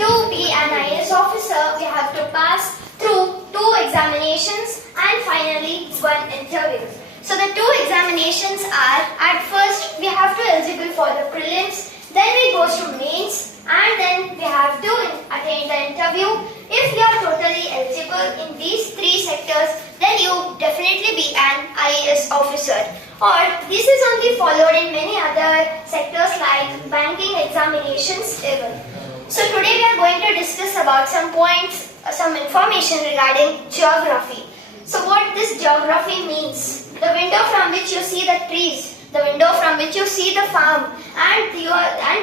to be an IAS officer, we have to pass through 2 examinations and finally one interview. So the 2 examinations are, at first we have to eligible for the prelims, then we go to mains, and then we have to attend the interview. If you are totally eligible in these 3 sectors, then you definitely be an IAS officer. Or this is only followed in many other sectors like banking examinations even. So today we are going to discuss about some points, some information regarding geography. So what this geography means, the window from which you see the trees, the window from which you see the farm and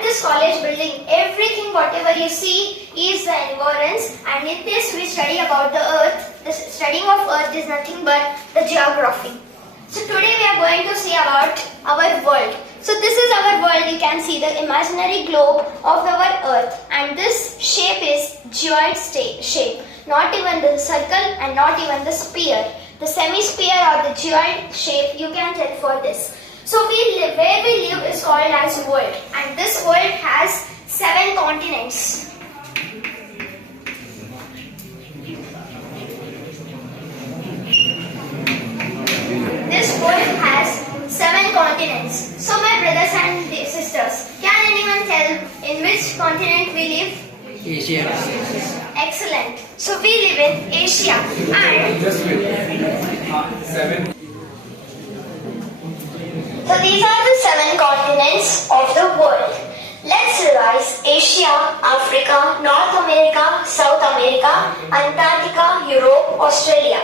this college building, everything whatever you see is the environs, and in this we study about the earth. The studying of earth is nothing but the geography. So today we are going to see about our world. So this is our world. You can see the imaginary globe of our earth, and this shape is geoid shape, not even the circle and not even the sphere. The semi-sphere or the geoid shape you can tell for this. So where we live is called as world, and this world has 7 continents. This world has 7 continents. So my brothers and sisters, can anyone tell in which continent we live? Asia. Excellent. So we live in Asia, and Just wait. 7. so these are the 7 continents of the world. Let's revise: Asia, Africa, North America, South America, Antarctica, Europe, Australia.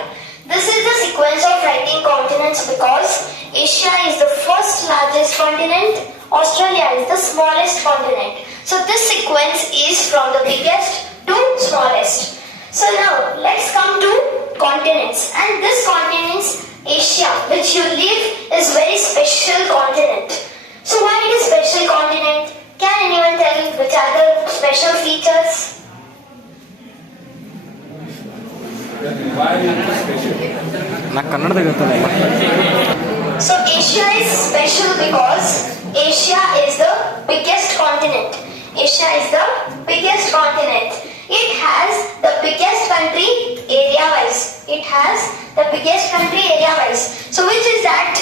This is the sequence of writing continents because Asia is the first largest continent, Australia is the smallest continent. So this sequence is from the biggest to smallest. So now let's come to continents, and this continents, Asia, which you live, is very special continent. So why it is special continent? Can anyone tell me which are the special features? Why is it special? So Asia is special because Asia is the biggest continent. Asia is the biggest continent. It has the biggest country area-wise. It has the biggest country area-wise. So which is that?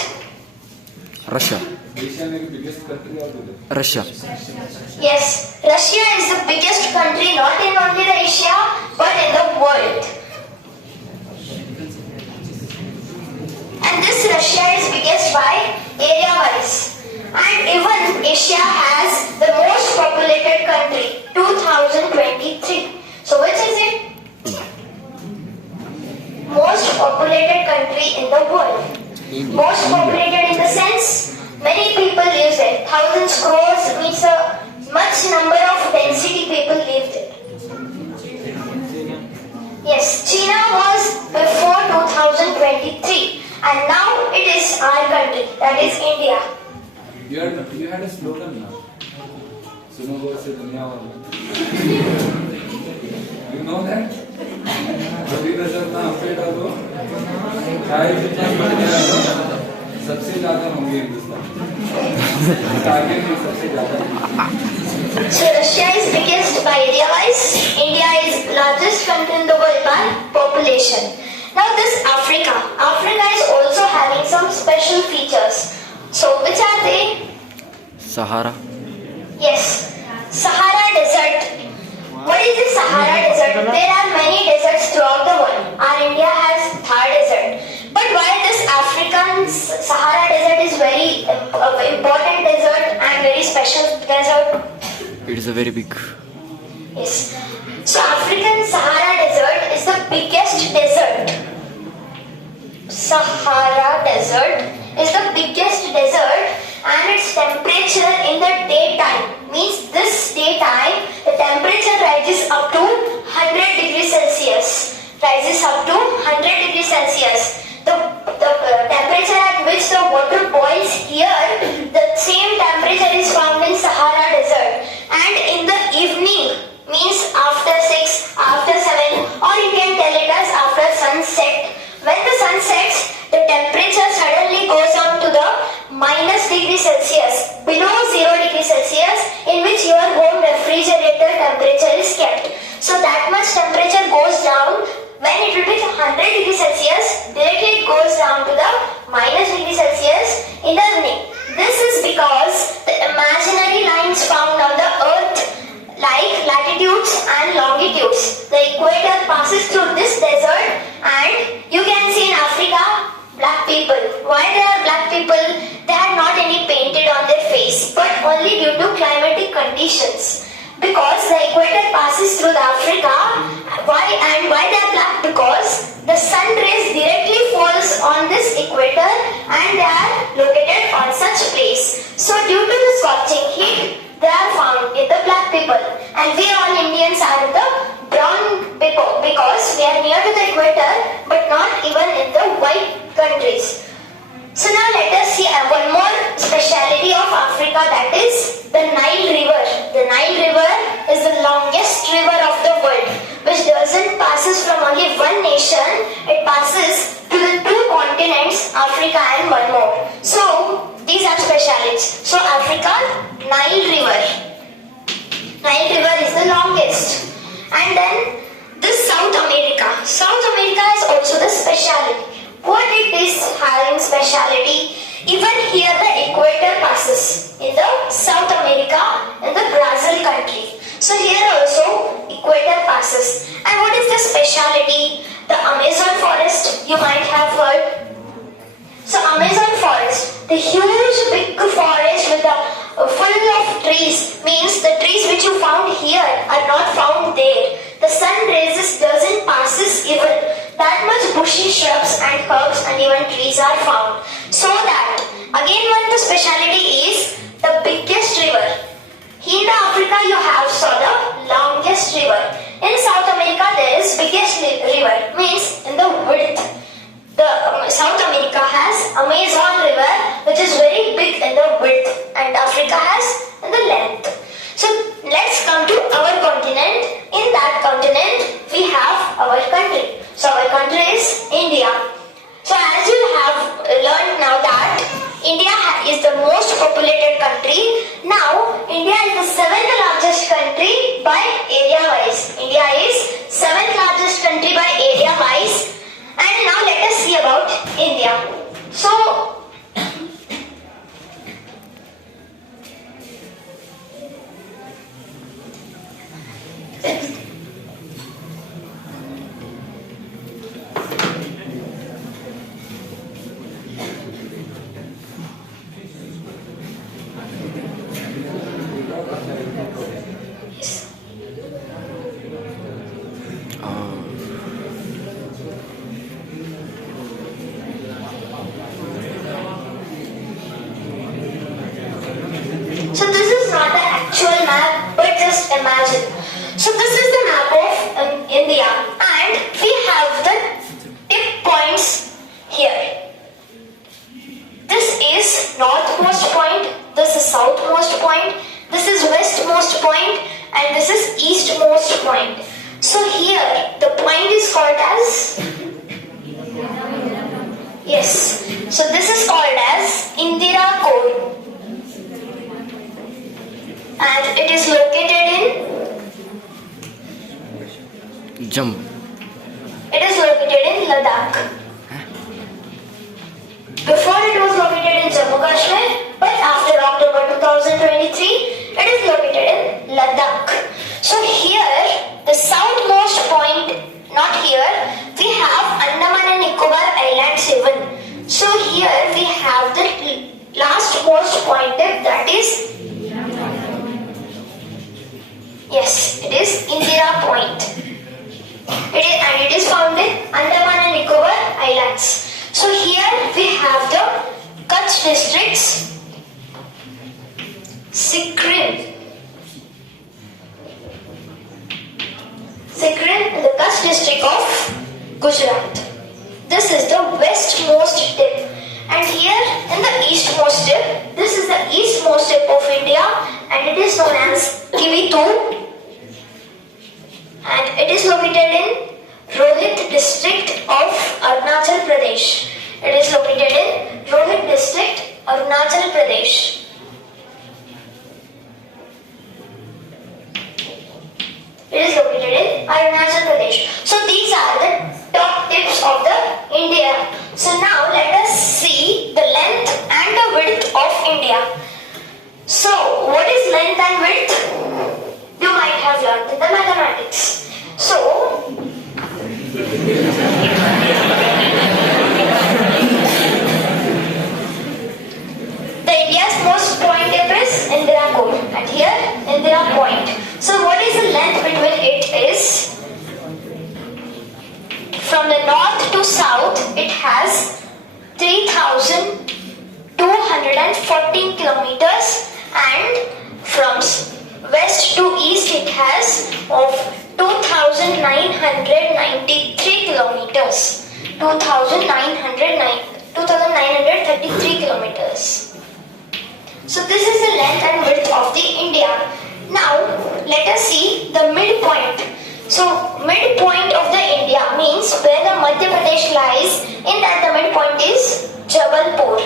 Russia. Asia is the biggest country or the Russia. Yes, Russia is the biggest country, not in only the Asia, but in the world. And this Russia is biggest by area-wise. And even Asia has the most populated country, 2023. So which is it? Most populated country in the world. Most populated in the sense, many people live there. Thousands, crores means a much number of density people live there. Yes, China was before 2023. And now it is our country, that is India. You had a slogan now. Suno se duniya wala. You know that? कभी नजर ना पे डालो, चाहे जितना बढ़िया हो, सबसे ज़्यादा होंगे हिंदुस्तान. आगे भी सबसे ज़्यादा. So Russia is biggest by area-wise. India is largest country in the world by population. Now this Africa. Africa is also having some special features. So which are they? Sahara. Yes, Sahara Desert. What is the Sahara Desert? There are many deserts throughout the world. Our India has Thar Desert. But why this African Sahara Desert is very important desert and very special desert? It is a very big. Yes. So African Sahara Desert is the biggest desert. Sahara Desert is the biggest desert, and its temperature in the daytime means this daytime the temperature rises up to 100 degrees Celsius. Rises up to 100 degrees Celsius. The temperature at which the water boils here, the same temperature is found in Sahara Desert. And in the evening, means after 6, after 7, or you can tell it as after sunset. When the sun sets, the temperature suddenly goes down to the -degree Celsius, below 0 degree Celsius, in which your home refrigerator temperature is kept. So that much temperature goes down. When it will be 100 degrees Celsius, directly it goes down to the minus degree Celsius in the evening. This is because the imaginary lines found on the earth like latitudes and longitudes. The equator passes through this desert, and you can see in Africa black people. Why they are black people? They had not any painted on their face, but only due to climatic conditions. Because the equator passes through the Africa. Why they are black? Because the sun rays directly falls on this equator and they are located on such place. So due to the scorching heat, they are found in the black people, and we all Indians are in the brown people because we are near to the equator but not even in the white countries. So now let us see one more speciality of Africa, that is the Nile River. The Nile River is the longest river of the world, which doesn't passes from only one nation, it passes to the two continents, Africa and one more. So these are specialities. So Africa, Nile River. Nile River is the longest. And then this South America. South America is also the speciality. What it is having speciality? Even here the equator passes in the South America, in the Brazil country. So here also equator passes. And what is the speciality? The Amazon forest, you might have heard. So Amazon forest, the huge big forest with the full of trees, means the trees which you found here are not found there. The sun rays doesn't passes even. That much bushy shrubs and herbs and even trees are found. So that again one the speciality is the biggest river. In Africa you have saw the longest river. In South America there is biggest river, means in the width. The South America has Amazon river, which is very big in the width, and Africa has in the length. So let's come to our continent. In that continent we have our country. So our country is India. So as you have learned now that India is the most populated country. Now India is the 7th largest country by area wise. India is 7th largest country by area wise. And now let us see about India. So So this is not the actual map, but just imagine. So this is the map of India, and we have the tip points here. This is northmost point, this is southmost point, this is westmost point, and this is eastmost point. So here the point is called as, yes, so this is called as Indira Code. And it is located in Jammu. It is located in Ladakh. Before it was located in Jammu Kashmir, but after October 2023, it is located in Ladakh. So here, the southmost point, not here, we have Andaman and Nicobar Islands even. So here we have the lastmost point, that is, yes, it is Indira Point. And it is found in Andaman and Nicobar Islands. So here we have the Kutch districts, Sikkim, and the Kutch district of Gujarat. This is the westmost tip. And here in the eastmost tip, this is the eastmost tip of India, and it is known as Kivitu. And it is located in Rohit district of Arunachal Pradesh. It is located in Rohit district, Arunachal Pradesh. It is located in Arunachal Pradesh. So these are the top tips of the India. So now let us see the length and the width of India. So what is length and width? You might have learned in the mathematics. So the India's most point tip is Indira Code. And here Indira Point. So what is the length between it is? From the north to south, it has 3,214 kilometers, and from west to east, it has of 2,993 kilometers. 2,933 kilometers. So this is the length and width of the India. Now let us see the midpoint. So midpoint of the India means where the Madhya Pradesh lies. In that the midpoint is Jabalpur.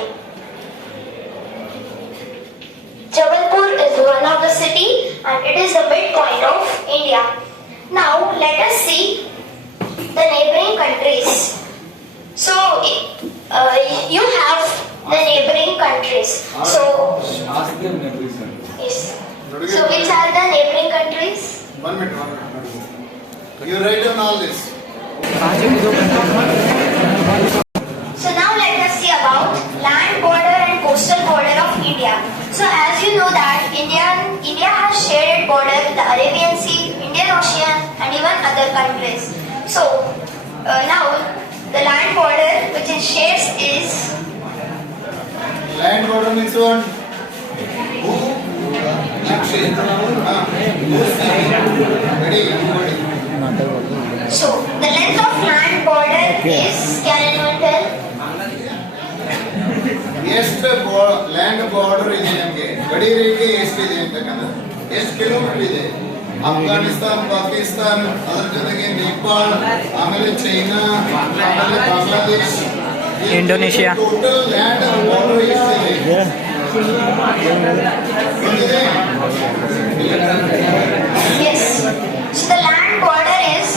Jabalpur is one of the city and it is the midpoint of India. Now let us see the neighboring countries. So you have the neighboring countries. So ask them neighboring countries. yes. So which are the neighboring countries? 1 minute. You write down all this. So now let us see about land border and coastal border of India. So as you know that India has shared border with the Arabian Sea, Indian Ocean and even other countries. So now the land border which it shares is Land border means what? Who? Akshay. Ready? so the length of land border is, can anyone tell? ಎಷ್ಟು land border ಇದೆ ನಮಗೆ ಗಡಿ ರೇಖೆ ಎಷ್ಟಿದೆ ಅಂತಕ್ಕಂಥದ್ದು ಎಷ್ಟು kilometre ಇದೆ ಅಫ್ಘಾನಿಸ್ತಾನ್ ಪಾಕಿಸ್ತಾನ್ ಅದರ ಜೊತೆಗೆ ನೇಪಾಳ ಆಮೇಲೆ ಚೈನಾ ಆಮೇಲೆ Bangladesh Indonesia. Total land border ಎಷ್ಟಿದೆ ಗೊತ್ತಿದೆ? Yes. So the land border is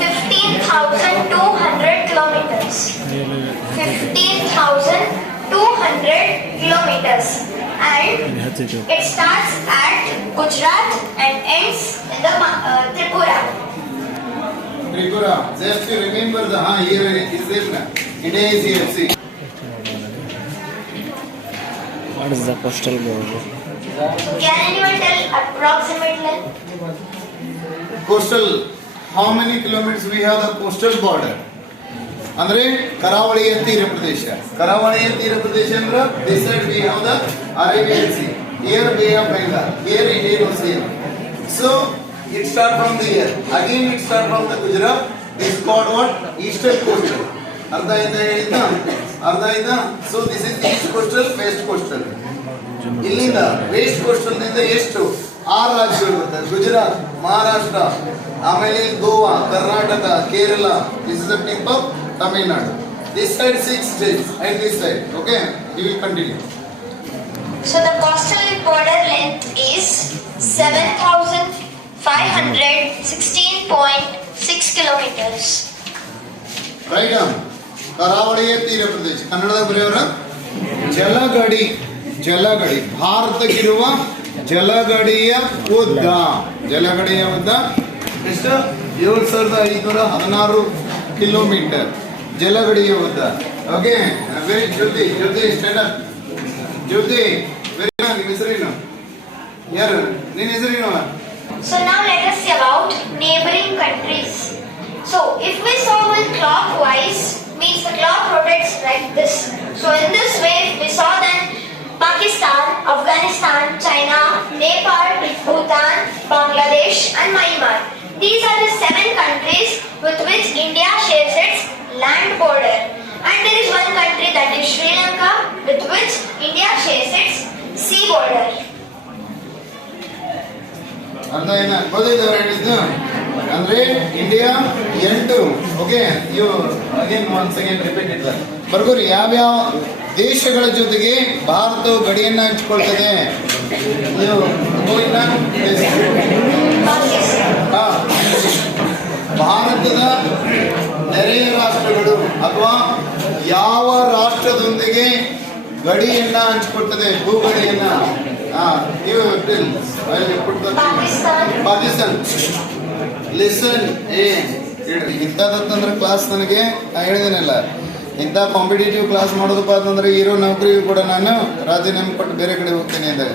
15,200 kilometers. 15,200 kilometers. And it starts at Gujarat and ends in the Tripura. Tripura. Just to remember the here is there. India is here. See. What is the coastal border? Can anyone tell approximate length? Coastal. How many kilometers we have the coastal border? ಅಂದ್ರೆ ಕರಾವಳಿಯ ತೀರ ಪ್ರದೇಶ ಅಂದ್ರೆ this side we have the Arabian Sea, here Bay of Bengal, here Indian Ocean. So it start from here, again it start from the Gujarat. This is called what? Eastern coastal. ಅರ್ಧ ಆಯ್ತಾ? So this is east coastal, west coastal. ಇಲ್ಲಿಂದ West coastal ನಿಂದ ಎಷ್ಟು 6 ರಾಜ್ಯಗಳು ಬರ್ತವೆ. ಗುಜರಾತ್, ಮಹಾರಾಷ್ಟ್ರ, ಆಮೇಲೆ Goa, Karnataka, Kerala. This is the tip of Tamil Nadu. This side 6 states and this side. Okay, you will continue. So the coastal border length is 7,516.6 kilometers. Right on. ಕರಾವಳಿಯ ತೀರ ಪ್ರದೇಶ ಕನ್ನಡದ ಬರೆಯವರ ಜಲಗಡಿ ಭಾರತಕ್ಕಿರುವ ಜಲಗಡಿಯ ಉದ್ದ ಎಷ್ಟು 7,516 ಕಿಲೋಮೀಟರ್ ಜಲಗಡಿಯ ಉದ್ದ. ಓಕೆ, ವೆರಿ ಜ್ಯೋತಿ ಸ್ಟ್ಯಾಂಡ್ ಅಪ್. ಜ್ಯೋತಿ very ನಿನ್ನ ಹೆಸರೇನು? ಯಾರು ನಿನ್ನ ಹೆಸರೇನು? So now let us see about neighboring countries. So if we saw with clockwise, means the clock rotates like this. So in this way we saw that Pakistan, Afghanistan, China, Nepal, Bhutan, Bangladesh and Myanmar. These are the 7 countries with which India shares its land border. And there is one country, that is Sri Lanka, with which India shares its sea border. ಅರ್ಥ ಏನ ಗೊತ್ತಿದ್ದವ್ರು ಹೇಳಿದ್ದು ಅಂದ್ರೆ India 8. Okay, you again once again repeat it ಬರ್ಗೋರಿ. ಯಾವ್ಯಾವ ದೇಶಗಳ ಜೊತೆಗೆ ಭಾರತವು ಗಡಿಯನ್ನ ಹಂಚಿಕೊಳ್ತದೆ? ನೀವು ಗಡಿಯನ್ನ ಹಂಚಿಕೊಡ್ತದೆ, ಭೂಗಡಿಯನ್ನ. ನೀವು ಪಾಕಿಸ್ತಾನ್. ಲಿಸನ್, ಇಂಥದಂತಂದ್ರೆ ಕ್ಲಾಸ್ ನನಗೆ ಹೇಳಿದೇನಲ್ಲ, ಇಂಥ ಕಾಂಪಿಟೇಟಿವ್ ಕ್ಲಾಸ್ ಮಾಡೋದಪ್ಪ ಅಂತಂದ್ರೆ ಇರೋ ನೌಕರಿಗೂ ಕೂಡ ನಾನು ರಾಜೀನಾಮೆ ಕೊಟ್ಟು ಬೇರೆ ಕಡೆ ಹೋಗ್ತೇನೆ ಅಂದರೆ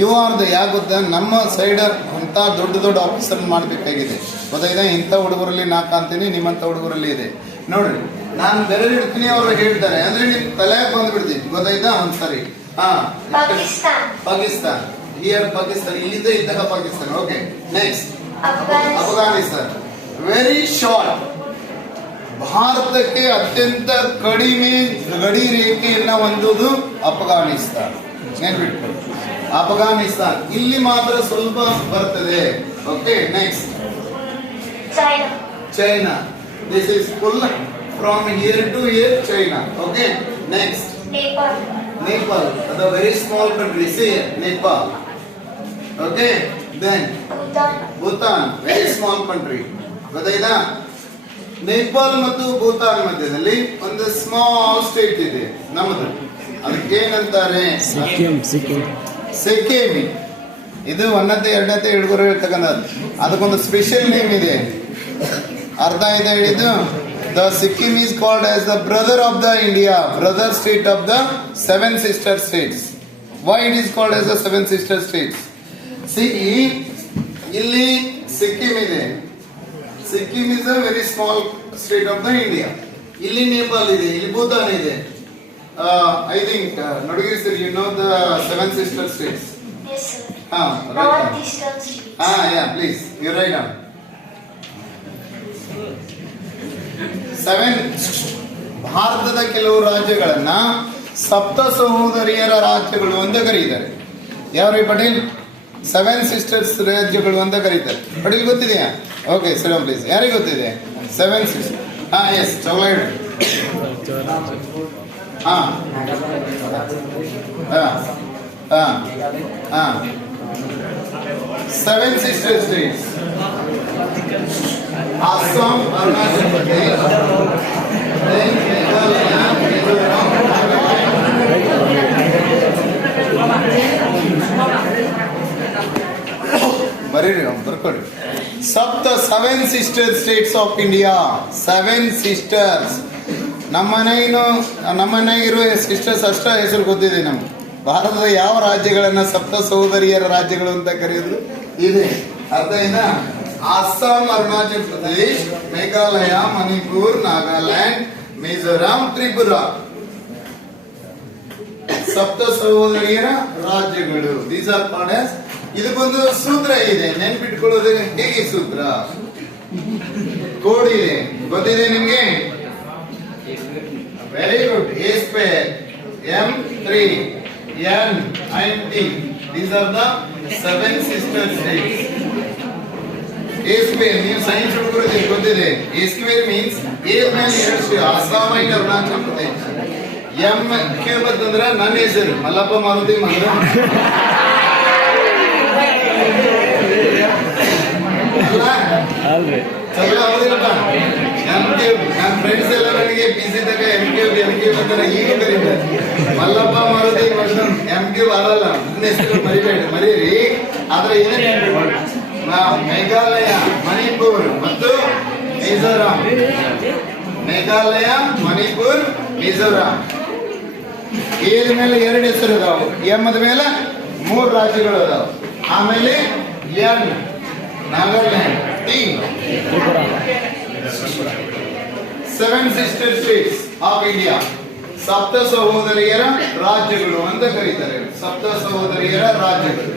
ಯು ಆರ್ ದ ಯಾಕೆ ಗೊತ್ತಾ, ನಮ್ಮ ಸೈಡರ್ ಅಂತ ದೊಡ್ಡ ದೊಡ್ಡ ಆಫೀಸರ್ ಮಾಡಬೇಕಾಗಿದೆ. ಗೊತ್ತಾಯ್ತಾ? ಇಂಥ ಹುಡುಗರಲ್ಲಿ ನಾ ಕಾಣ್ತೀನಿ, ನಿಮ್ಮಂಥ ಹುಡುಗರಲ್ಲಿ ಇದೆ ನೋಡ್ರಿ. ನಾನು ಬೆರಳು ಇಡ್ತೀನಿ, ಅವರು ಹೇಳ್ತಾರೆ ಅಂದ್ರೆ ನಿಮ್ ತಲೆಯಾಗ ಬಂದ್ಬಿಡ್ತೀನಿ. ಗೊತ್ತಾಯ್ತಾ? ಒಂದ್ಸರಿ ಪಾಕಿಸ್ತಾನ್, ಹಿಯರ್ ಪಾಕಿಸ್ತಾನ್, ಇಲ್ಲಿಂದ ಇದ್ದಾಗ Pakistan. Okay, next Afghanistan. Very short. ಭಾರತಕ್ಕೆ ಅತ್ಯಂತ ಕಡಿಮೆ ಗಡಿ ರೇಖೆಯನ್ನ ಹೊಂದುವುದು ಅಫ್ಘಾನಿಸ್ತಾನ್. ನೆನ್ಪಿಟ್ಕೊಳ್ಳಿ, ಅಫ್ಘಾನಿಸ್ತಾನ್. ಇಲ್ಲಿ ಮಾತ್ರ ಸ್ವಲ್ಪ ಬರ್ತದೆ. Okay, next China. This is full from here to here China. Okay, next Nepal. The very small country. See Nepal. Okay, then Bhutan. Very small country. ಗೊತ್ತಾಯ್ತಾ? ನೇಪಾಲ್ ಮತ್ತು ಭೂತಾನ್ ಮಧ್ಯದಲ್ಲಿ ಒಂದು ಸ್ಮಾಲ್ ಸ್ಟೇಟ್ ಇದೆ ನಮ್ಮದು. ಅದಕ್ಕೇನಂತಾರೆ? ಸಿಕ್ಕಿಂ. ಇದು 1ನೇ 2ನೇ ಹುಡುಗರು ಇರ್ತಕ್ಕಂಥದ್ದು. ಅದಕ್ಕೊಂದು ಸ್ಪೆಷಲ್ ನೇಮ್ ಇದೆ. ಅರ್ಥ ಆಯ್ತಾ ಹೇಳಿದ್ದು? The Sikkim is called as the brother of the India, brother state of the 7 sister states. Why it is called as the 7 sister states? See, ಇಲ್ಲಿ ಸಿಕ್ಕಿಂ ಇದೆ. Sikkim is a very small state of the India. ಇಲ್ಲಿ ನೇಪಾಲ್ ಇದೆ, ಇಲ್ಲಿ ಭೂತಾನ್ ಇದೆ. I think Nodgiri sir, you know the 7 sister states. Yes sir. Northeastern states. Yeah, please, you write down. 7 ಭಾರತದ ಕೆಲವು ರಾಜ್ಯಗಳನ್ನ ಸಪ್ತ ಸಹೋದರಿಯರ ರಾಜ್ಯಗಳು ಅಂತ ಕರೀತಾರೆ. ಯಾವ್ರಿ ಪಟೇಲ್? 7 ಸಿಸ್ಟರ್ಸ್ ರಾಜ್ಯಗಳು ಅಂತ ಕರೀತಾರೆ. ಪಟೇಲ್ ಗೊತ್ತಿದೆಯಾ? ಓಕೆ, ಸರಿ ಪ್ಲೀಸ್. ಯಾರಿಗೆ ಗೊತ್ತಿದೆ 7 ಸಿಸ್ಟರ್? ಎಸ್, ಚೌಲೈಡ್. Seven sister states. Assam, Arunachal Pradesh, then Meghalaya, Mizoram, ಬರ್ಕೊಳ್ಳಿ. ಸಪ್ತ 7 sister states of India. 7 sisters. ನಮ್ಮನೆ ಇರುವ ಸಿಸ್ಟರ್ಸ್ ಅಷ್ಟ ಹೆಸರು ಗೊತ್ತಿದೆ ನಮ್ಗೆ. ಭಾರತದ ಯಾವ ರಾಜ್ಯಗಳನ್ನ ಸಪ್ತ ಸಹೋದರಿಯರ ರಾಜ್ಯಗಳು ಅಂತ ಕರೆಯೋದು ಇದೆ. ಅರ್ಥ ಏನ? ಅಸ್ಸಾಂ, ಅರುಣಾಚಲ್ ಪ್ರದೇಶ್, ಮೇಘಾಲಯ, ಮಣಿಪುರ್, ನಾಗಾಲ್ಯಾಂಡ್, ಮಿಜೋರಾಂ, ತ್ರಿಪುರಾ. ಸಪ್ತ ಸಹೋದರಿಯರ ರಾಜ್ಯಗಳು. These are called as. ಇದಕ್ಕೊಂದು ಸೂತ್ರ ಇದೆ, ನೆನ್ಪಿಟ್ಕೊಳ್ಳೋದು ಹೇಗೆ ಸೂತ್ರ? ಕೋಡ್ ಇದೆ, ಗೊತ್ತಿದೆ ನಿಮ್ಗೆ? Very good. A square M3 N and T. These are the 7 sister states. A square ನೀವು ಸೈನ್ಸ್ ಹುಡುಗರಿಗೆ ಗೊತ್ತಿದೆ. A square means A ಮೇಲೆ 2 Assam and Arunachal Pradesh. M cube ಅಂತಂದ್ರೆ ನನ್ನ ಹೆಸರು ಮಲ್ಲಪ್ಪ ಮಾರುತಿ ಮಂಗ. ಚಲೋ ಹೌದಿಲ್ಲಪ್ಪ? M cube. ನನ್ನ ಫ್ರೆಂಡ್ಸ್ ಎಲ್ಲ ನನಗೆ ಪಿಸಿ ತಗ ಎಂ ಕ್ಯೂಬ್ ಅಂತ ಈಗ ಕರೀತಾರೆ. ಮಲ್ಲಪ್ಪ ಮಾರುತಿ ಎಂ ಕ್ಯೂಬ್ ಅಲ್ಲ, ನನ್ನ ಹೆಸರು ಮರೀರಿ. ಆದ್ರೆ ಏನೇ ಮೇಘಾಲಯ, ಮಣಿಪುರ್ ಮತ್ತು ಮಿಜೋರಾಂ. ಮೇಘಾಲಯ, ಮಣಿಪುರ್, ಮಿಜೋರಾಂ. ಏದ ಮೇಲೆ 2 ಹೆಸರು ಅದಾವು. ಎಮ್ಮದ ಮೇಲೆ 3 ರಾಜ್ಯಗಳು ಅದಾವು. ಆಮೇಲೆ N Nagaland, T 7 sister states of India. ಸಪ್ತ ಸಹೋದರಿಯರ ರಾಜ್ಯಗಳು ಅಂತ ಕರೀತಾರೆ. ಸಪ್ತ ಸಹೋದರಿಯರ ರಾಜ್ಯಗಳು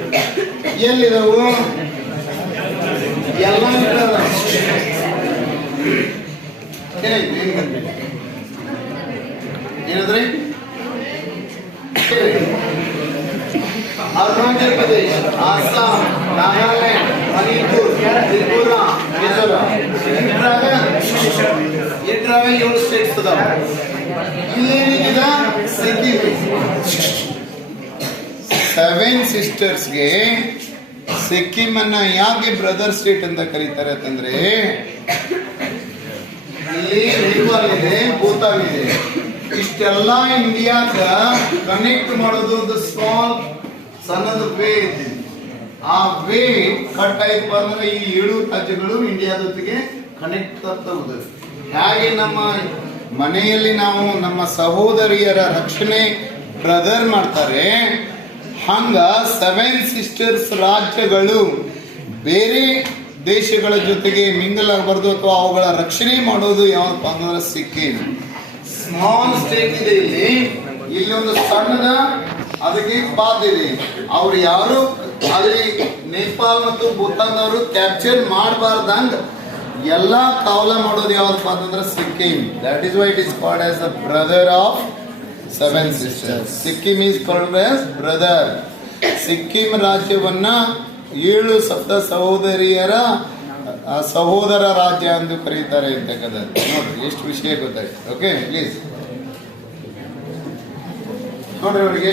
ಎಲ್ಲಿದವು? ಎಲ್ಲ ಏನಂದ್ರೆ ಅರುಣಾಚಲ್ ಪ್ರದೇಶ್, ಅಸ್ಸಾಂ, ನಾಗಾಲ್ಯಾಂಡ್, ಮಣಿಪುರ್, ತ್ರಿಪುರಾ, ಮಿಜೋರಾಂ. ಇಟ್ರಾಗ 7 ಸ್ಟೇಟ್ಸ್ ಅದಾವ. ಇಲ್ಲೇನಿದೆ? ಸಿಕ್ಕಿಂ. 7 ಸಿಸ್ಟರ್ಸ್ಗೆ ಸಿಕ್ಕಿಂ ಅನ್ನ ಯಾಕೆ ಬ್ರದರ್ ಸ್ಟೇಟ್ ಅಂತ ಕರೀತಾರೆ ಅಂತಂದ್ರೆ, ಇಲ್ಲಿ ನೇಪಾಲ್ ಇದೆ, ಭೂತಾನ್ ಇದೆ. ಇಷ್ಟೆಲ್ಲ ಇಂಡಿಯಾಗ ಕನೆಕ್ಟ್ ಮಾಡೋದು ಒಂದು ಸ್ಮಾಲ್ ಸಣ್ಣದ ವೇ ಇದೆ. ಆ ವೇ ಕಟ್ ಆಯ್ತು ಅಂದ್ರೆ ಈ 7 ರಾಜ್ಯಗಳು ಇಂಡಿಯಾ ಜೊತೆಗೆ ಕನೆಕ್ಟ್ ಆಗ್ತದೆ. ಹಾಗೆ ನಮ್ಮ ಮನೆಯಲ್ಲಿ ನಾವು ನಮ್ಮ ಸಹೋದರಿಯರ ರಕ್ಷಣೆ ಬ್ರದರ್ ಮಾಡ್ತಾರೆ, ಹಂಗ 7 ಸಿಸ್ಟರ್ಸ್ ರಾಜ್ಯಗಳು ಬೇರೆ ದೇಶಗಳ ಜೊತೆಗೆ ಮಿಂಗಲ್ ಆಗಬಾರ್ದು ಅಥವಾ ಅವುಗಳ ರಕ್ಷಣೆ ಮಾಡೋದು ಯಾವಪ್ಪ ಅಂದ್ರೆ ಸಿಕ್ಕಿಂ. ಸ್ಮಾಲ್ ಸ್ಟೇಟ್ ಇದೆ ಇಲ್ಲಿ ಒಂದು ಸಣ್ಣದ ಅದಕ್ಕೆ ಪಾತ್ ಇದೆ. ಅವ್ರು ಯಾರು ಅಲ್ಲಿ ನೇಪಾಲ್ ಮತ್ತು ಭೂತಾನ್ ಅವರು ಕ್ಯಾಪ್ಚರ್ ಮಾಡಬಾರ್ದಂಗ ಎಲ್ಲಾ ಕಾವಲ ಮಾಡೋದು ಯಾವ್ದಪ್ಪ ಅಂತಂದ್ರೆ Sikkim. That is why it is called as the brother of 7 sisters. Sikkim is called as brother. Sikkim ರಾಜ್ಯವನ್ನ 7 ಸಪ್ತ ಸಹೋದರಿಯರ ಸಹೋದರ ರಾಜ್ಯ ಎಂದು ಕರೀತಾರೆ ಅಂತಕ್ಕಂಥದ್ದು. ನೋಡ್ರಿ ಎಷ್ಟು ವಿಷಯ ಗೊತ್ತಾಯ್ತು. ಓಕೆ ಪ್ಲೀಸ್ ನೋಡ್ರಿ ಅವರಿಗೆ